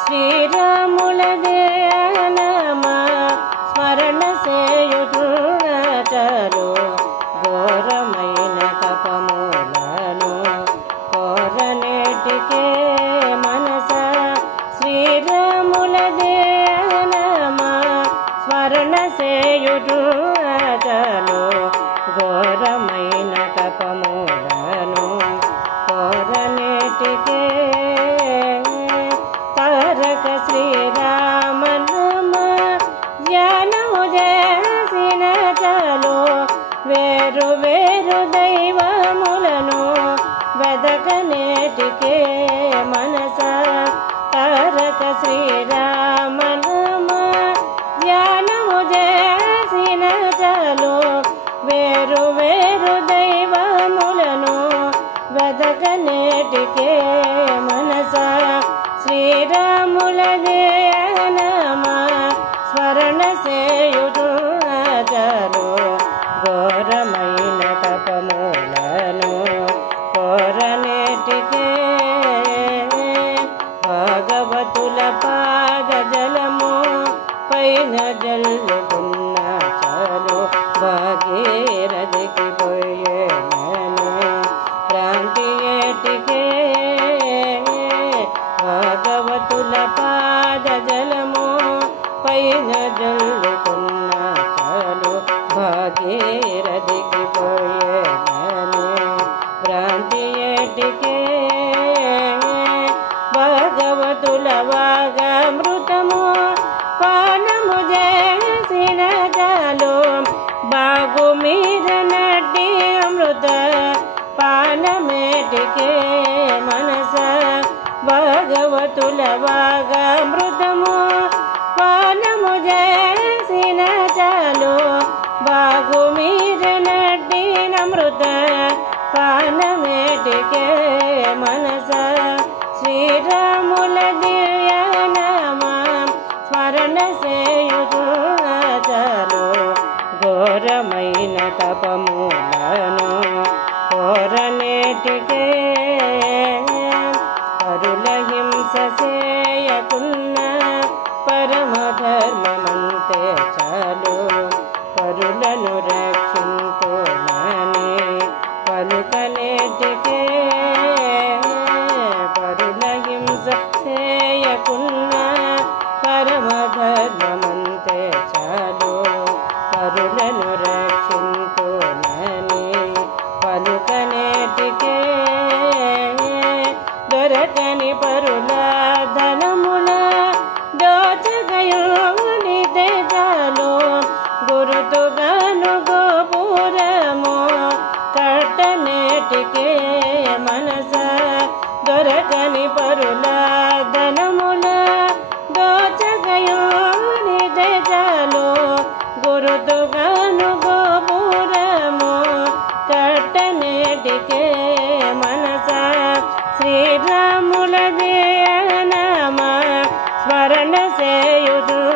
శ్రీరాముల ధ్యానమ స్మరణ సేయుచునచలు ఘోరమైన తపములను కోరనేటికే మనస. శ్రీరాముల ధ్యానమ స్మరణ సేయుచునచలు ఘోరమైన తపములను కోరనేటికే తారక శ్రీరామనామ ధ్యానము చేసిన చాలు వేరు వేరు దైవములను వెదకనేటికే మనస. తారక శ్రీరామనామ ధ్యానము చేసిన చాలు వేరు వేరు దైవములను వెదకనేటికే మనస. శ్రీరాముల ధ్యానమ స్మరణ సేయుచునచలు ఘోరమైన తపములను కోరనేటికే భాగవతుల పాద జలము పైన జల్లుకున్న చాలు భాగీరథికి పోయేనని క్రాంతి ఏటికే భాగవతుల పాద జలము పైన జల్లుకున్న చాలు భాగీరథికి పోయేనని భ్రాంతి ఏటికే భాగవతుల వాగామృతము పానము చేసిన చాలు బాగు మీద నటి అమృత పానమేటికే మనస. భాగవతుల వాగామృతము పానము చేసిన చాలు బాగు మీద నటి అమృత పానమేటికే మనస. శ్రీరాముల ధ్యానమ స్మరణ సేయుచునచలు ఘోరమైన తపములను కోరనేటికే పరుల హింస చేయకున్న పరమధర్మమంతే చాలు పరులను రక్షించునని పలుకనేటికే పరుల హింస చేయకున్న పరమధర్మమంతే చాలు పరులను రక్షించునని పలుకనేటికే దొరకని పరుల ధనముల దోచగయోని తేజాలు గురుతుగాను గోపురము కట్టనేటికే మనస. దొరకని పరుల ధనముల దోచగయోని తేజాలు గురుతుగాను గోపురము కట్టనేటికే మనస. శ్రీరాముల ధ్యానమ స్మరణ సేయుచునచలు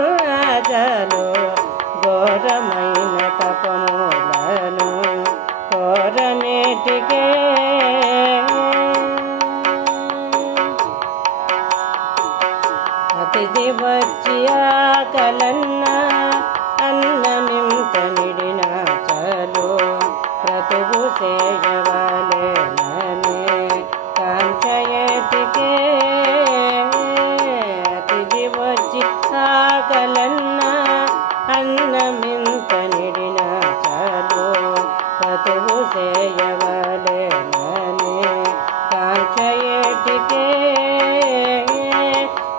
ఘోరమైన తపములను కోరనేటికే అతిథి వచ్చి ఆకలన్న అన్నమింత నిడిన చాలు క్రతువు చేయవలెనని కాంక్షయేటికే అతిథి వచ్చి ఆకలన్న అన్నమింత నిడిన చాలు క్రతువు చేయవలెనని కాంక్షయేటికే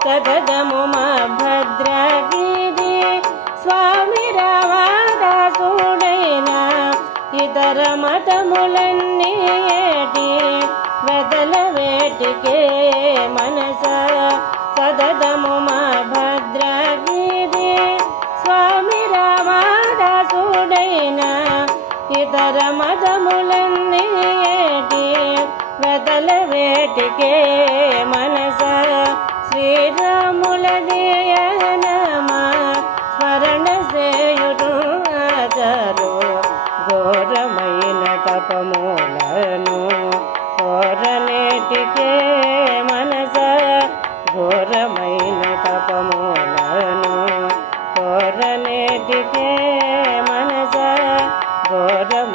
సదగము మా భద్రగిరి స్వామి రామదాసుడైన ఇతర మతములన్నీ ఏటి వెదల వేటికే మనస. సదగము మా భద్రగిరి స్వామి రామదాసుడైన ఇతర మతములన్నీ ఏటి వెదల వేటికే మనస. శ్రీరాముల ధ్యానమ స్మరణ సేయుచునచలు ఘోరమైన తపములను కోరనేటికే మనస ఘోరమైన తపములను కోరనేటికే మనస ఘోరమైన